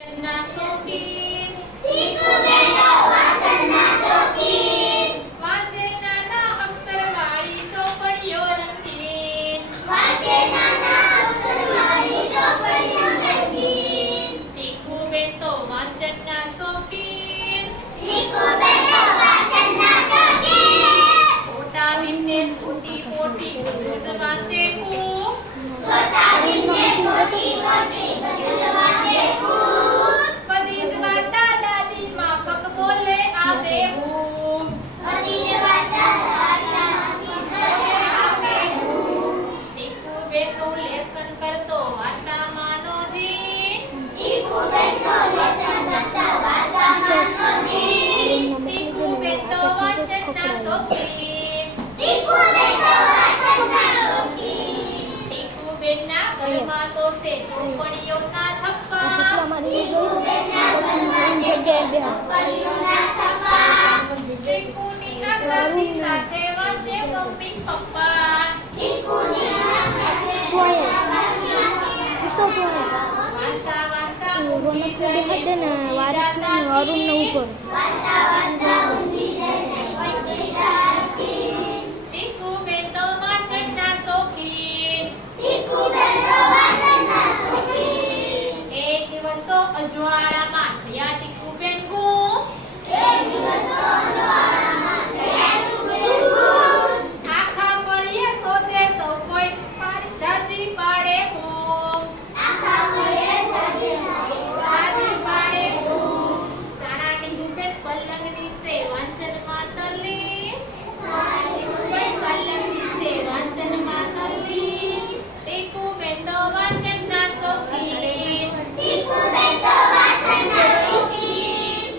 ના શોખીન ટીકુ બેનો વાસણના શોખીન વાંચે નાના અક્ષરવાળી ચોપડીઓ રંગીન વાંચે નાના અક્ષરવાળી ચોપડીઓ રંગીન ટીકુ બેન તો વાંચનના શોખીન ટીકુ બેનો વાસણના શોખીન છોટા ભીમને છોટી મોટી બધું જ વાંચે ખૂબ છોટા ભીમને છોટી મોટી બધું જ વાંચે ખૂબ બધી જ વાર્તા દાદી માફક બોલે આવે હું બધી જ વાર્તા દાદી બોલે આવે હું ટીકુ બેનનું લેસન કરતો વાર્તા માનો જી ટીકુ બેનો લેસન કરતા વાર્તા માનોજી ટીકુ બેન તો વાંચનના શોખીન ટીકુ બેનો વાસણના શોખીન ટીકુ બેનના ઘરમાં તો છે ચોપડીઓના થપ્પા ચોપડીઓના થપ્પા ટીકુની આકૃતિ સાથે વાંચે મમ્મી પપ્પા ટીકુની વાંચતા વાંચતા ઊંઘી જાય ઊંઘી જાય ટીકુ બેન તો વાંચનના શોખીન ટીકુ બેનો વાસણના શોખીન એક દિવસ તો અજવાળામાં થયા ટીકુ બેન ગુમ એક દિવસ તો અજવાળામાં ગયા ટીકુ બેન ગુમ આખા મળીએ શોધે સૌ કોઈ જાજી પાડે હોમ આખા મળે જાજી પાડે હોમ સાડા ટીકુ બેન પલંગ નીચે વાંચનમાં તલી ટીકુ બેન પલંગ નીચે વાંચનમાં તલી ટીકુ બેન તો વાંચનના શોખીન ટીકુ બેન તો વાસણના શોખીન